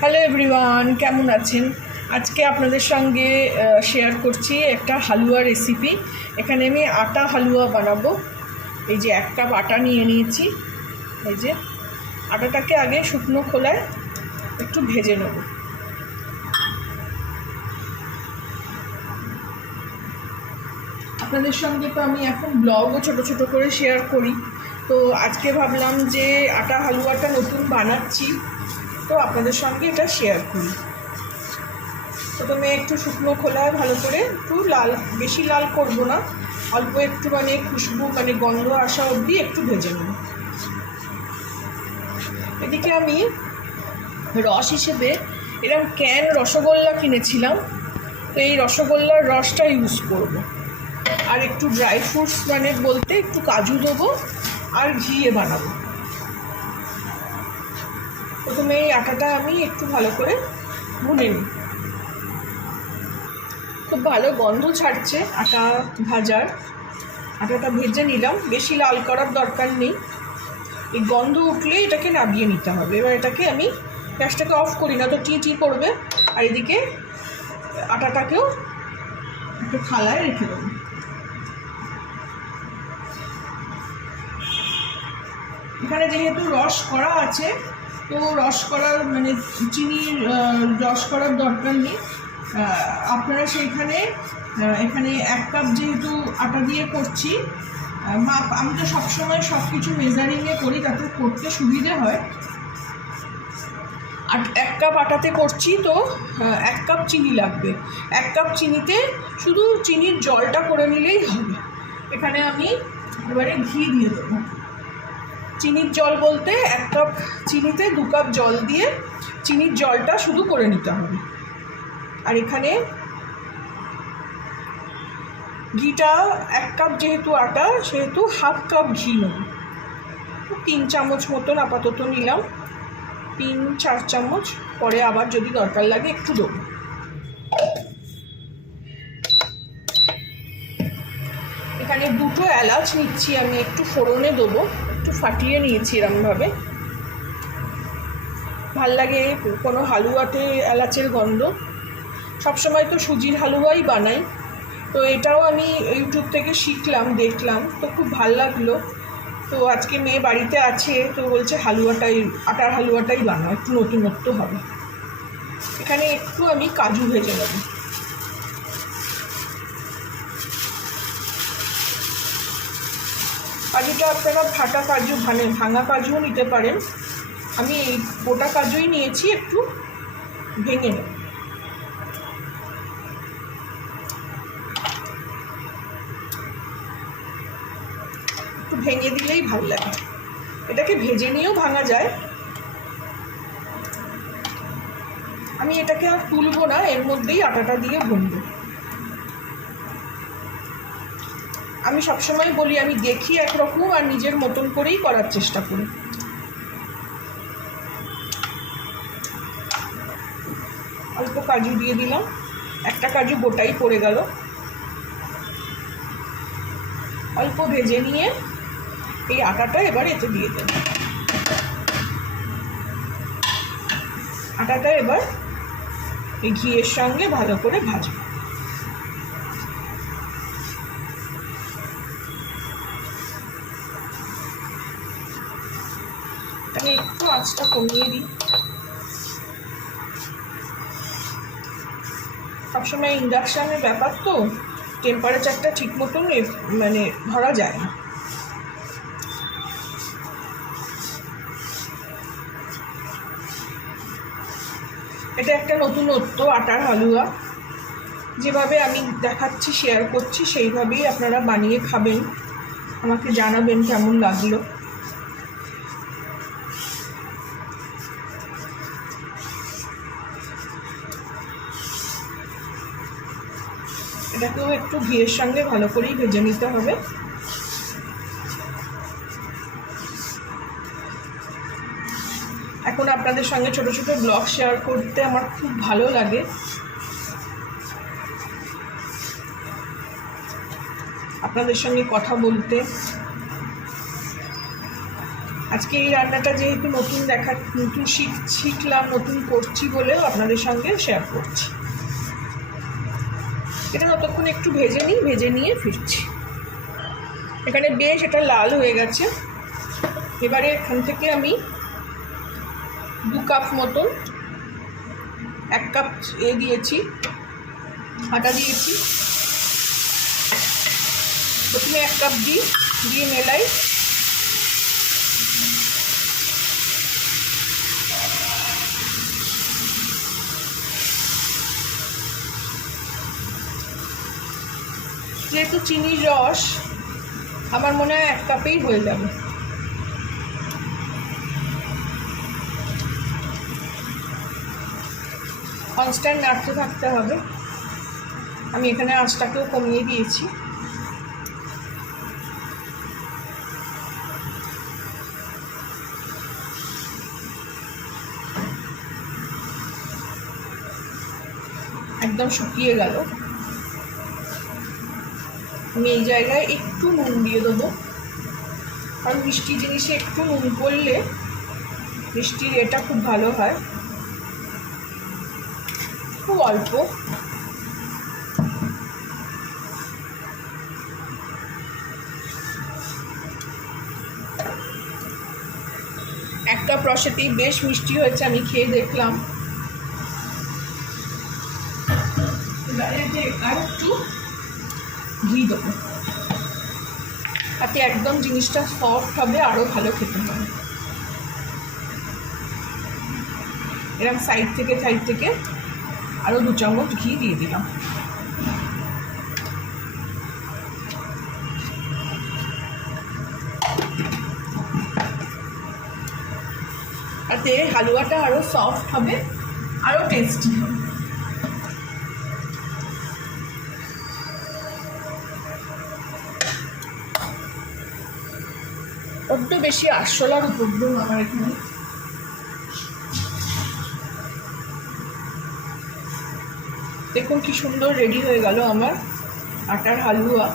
Hello everyone, কেমন আছেন? আজকে আপনাদের সঙ্গে শেয়ার করছি একটা হালুয়া রেসিপি। এখানে আমি আটা হালুয়া বানাবো। এই যে 1 কাপ আটা নিয়ে নিয়েছি। এই যে আটাটাকে আগে শুকনো খোলায় একটু ভেজে নেব। আপনাদের সঙ্গে তো আমি এখন ব্লগও ছোট ছোট করে শেয়ার করি, তো আজকে ভাবলাম যে আটা হালুয়াটা নতুন বানাচ্ছি, তো আপনাদের সঙ্গে এটা শেয়ার করি। প্রথমে একটু শুকনো খোলায় ভালো করে একটু লাল, বেশি লাল করব না, অল্প একটু খুশবু গন্ধ আসা অবধি একটু ভেজে নেব। এদিকে আমি রস হিসেবে এরকম ক্যান রসগোল্লা কিনেছিলাম, তো এই রসগোল্লার রসটা ইউজ করব। আর একটু ড্রাই ফ্রুটস বলতে একটু কাজু দেবো আর ঘিয়ে বানাবো। প্রথমে এই আটাটা আমি একটু ভালো করে ভুনে নিই। খুব ভালো গন্ধ ছাড়ছে আটা ভাজার। আটাটা ভেজে নিলাম, বেশি লাল করার দরকার নেই। এই গন্ধ উঠলে এটাকে নামিয়ে নিতে হবে। এবার এটাকে আমি গ্যাসটাকে অফ করি না, তো টি করবে। আর এদিকে আটাটাকেও একটু থালায় রেখে দেবো। এখানে যেহেতু রস করা আছে, তো রস করার চিনির রস করার দরকার নেই। আপনারা সেইখানে এখানে 1 কাপ যেহেতু আটা দিয়ে করছি, মাপ আমি তো সবসময় সব কিছু মেজারিংয়ে করি, তাতে করতে সুবিধে হয়। আর 1 কাপ আটাতে করছি, তো 1 কাপ চিনি লাগবে। 1 কাপ চিনিতে শুধু চিনির জলটা করে নিলেই হবে। এখানে আমি এবারে ঘি দিয়ে দেবো। চিনির জল বলতে 1 কাপ চিনিতে 2 কাপ জল দিয়ে চিনির জলটা শুধু করে নিতে হবে। আর এখানে ঘিটা 1 কাপ যেহেতু আটা, সেহেতু 1/2 কাপ ঘি নেব। 3 চামচ মতন আপাতত নিলাম, 3-4 চামচ, পরে আবার যদি দরকার লাগে একটু দেবো। এখানে 2টো এলাচ নিচ্ছি আমি, একটু ফোড়নে দেবো, একটু ফাটিয়ে নিয়েছি এরমভাবে। ভাল লাগে কোনো হালুয়াতে এলাচের গন্ধ। সবসময় তো সুজির হালুয়াই বানাই, তো এটাও আমি ইউটিউব থেকে শিখলাম, দেখলাম, তো খুব ভাল লাগলো। তো আজকে মেয়ে বাড়িতে আছে, তো বলছে আটার হালুয়াটাই বানাও, একটু নতুনত্ব হবে। এখানে একটু আমি কাজু ভেজে নেব। কাজুটা আপনারা ফাটা কাজু ভাঙা কাজুও নিতে পারেন। আমি এই গোটা কাজুই নিয়েছি, একটু ভেঙে নেব। একটু ভেঙে দিলেই ভালো লাগে। এটাকে ভেজে নিয়েও ভাঙা যায়। আমি এটাকে আর তুলবো না, এর মধ্যেই আটাটা দিয়ে ভুনবো। আমি সবসময় বলি, আমি দেখি একরকম আর নিজের মতন করেই করার চেষ্টা করি। অল্প কাজু দিয়ে দিলাম, একটা কাজু গোটাই পড়ে গেল। অল্প ভেজে নিয়ে এই আটাটা এবার এতে দিয়ে দেব। আটাটা এবার এই ঘিয়ের সঙ্গে ভালো করে ভাজবো। আমি একটু আঁচটা কমিয়ে দিই। সবসময় ইন্ডাকশানের ব্যাপার তো, টেম্পারেচারটা ঠিক মতন ধরা যায় না। এটা একটা নতুনত্ব আটার হালুয়া। যেভাবে আমি দেখাচ্ছি, শেয়ার করছি, সেইভাবেই আপনারা বানিয়ে খাবেন, আমাকে জানাবেন কেমন লাগলো। এটাকেও একটু ঘিয়ের সঙ্গে ভালো করেই ভেজে নিতে হবে। এখন আপনাদের সঙ্গে ছোট ছোট ব্লগ শেয়ার করতে আমার খুব ভালো লাগে। আপনাদের সঙ্গে কথা বলতে। আজকে এই রান্নাটা যেহেতু নতুন শিখলাম, নতুন করছি বলেও আপনাদের সঙ্গে শেয়ার করছি। এটা ততক্ষণ একটু ভেজে নিয়ে ফিরছি। এখানে বেশ এটা লাল হয়ে গেছে। এবারে এখান থেকে আমি 2 কাপ মতন, 1 কাপ দিয়েছি, আটা দিয়েছি। প্রথমে 1 কাপ দিয়ে মেলাই। যেহেতু চিনির রস আমার মনে হয় 1 কাপেই হয়ে যাবে। কনস্ট্যান্ট নাড়তে থাকতে হবে। আমি এখানে আঁচটাকেও কমিয়ে দিয়েছি। একদম শুকিয়ে গেল। আমি এই জায়গায় একটু নুন দিয়ে দেবো, কারণ মিষ্টি জিনিসে একটু নুন পড়লে মিষ্টির এটা খুব ভালো হয়। খুব অল্প। এক কাপ রসেতেই বেশ মিষ্টি হয়েছে, আমি খেয়ে দেখলাম। আর একটু ঘি দেবো, তাতে একদম জিনিসটা সফট হবে, আরও ভালো খেতে হবে। এরকম সাইড থেকে আরও 2 চামচ ঘি দিয়ে দিলাম। তাতে হালুয়াটা আরও সফট হবে, আরও টেস্টি হবে। বড্ড বেশি আরশোলার উপদ্রব আমার এখানে। দেখুন কি সুন্দর রেডি হয়ে গেল আমার আটার হালুয়া।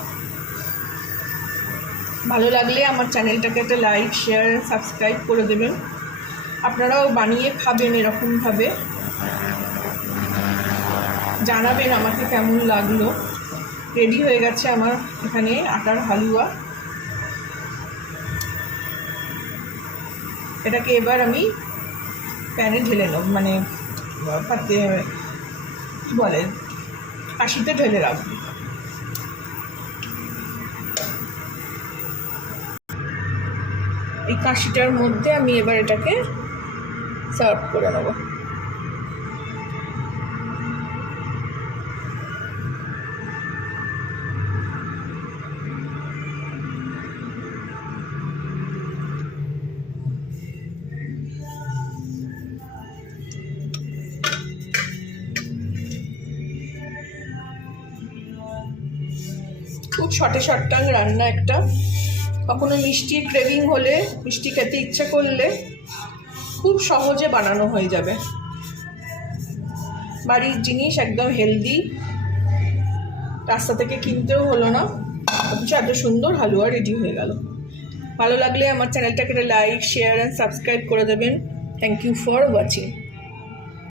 ভালো লাগলে আমার চ্যানেলটাকে একটা লাইক, শেয়ার, সাবস্ক্রাইব করে দেবেন। আপনারাও বানিয়ে খাবেন এরকমভাবে, জানাবেন আমাকে কেমন লাগলো। রেডি হয়ে গেছে আমার এখানে আটার হালুয়া। এটাকে এবার আমি প্যানে ঢেলে নেব, মানে পাতে কী বলে, কাশিতে ঢেলে রাখব। এই কাশিটার মধ্যে আমি এবার এটাকে সার্ভ করে নেব। খুব শর্টাং রান্না একটা। কখনো মিষ্টির ক্রেভিং হলে, মিষ্টি খেতে ইচ্ছা করলে খুব সহজে বানানো হয়ে যাবে। বাড়ির জিনিস, একদম হেলদি, রাস্তা থেকে কিনতেও হলো না, অথচ এত সুন্দর হালুয়া রেডি হয়ে গেল। ভালো লাগলে আমার চ্যানেলটাকে লাইক, শেয়ার অ্যান্ড সাবস্ক্রাইব করে দেবেন। Thank you for watching.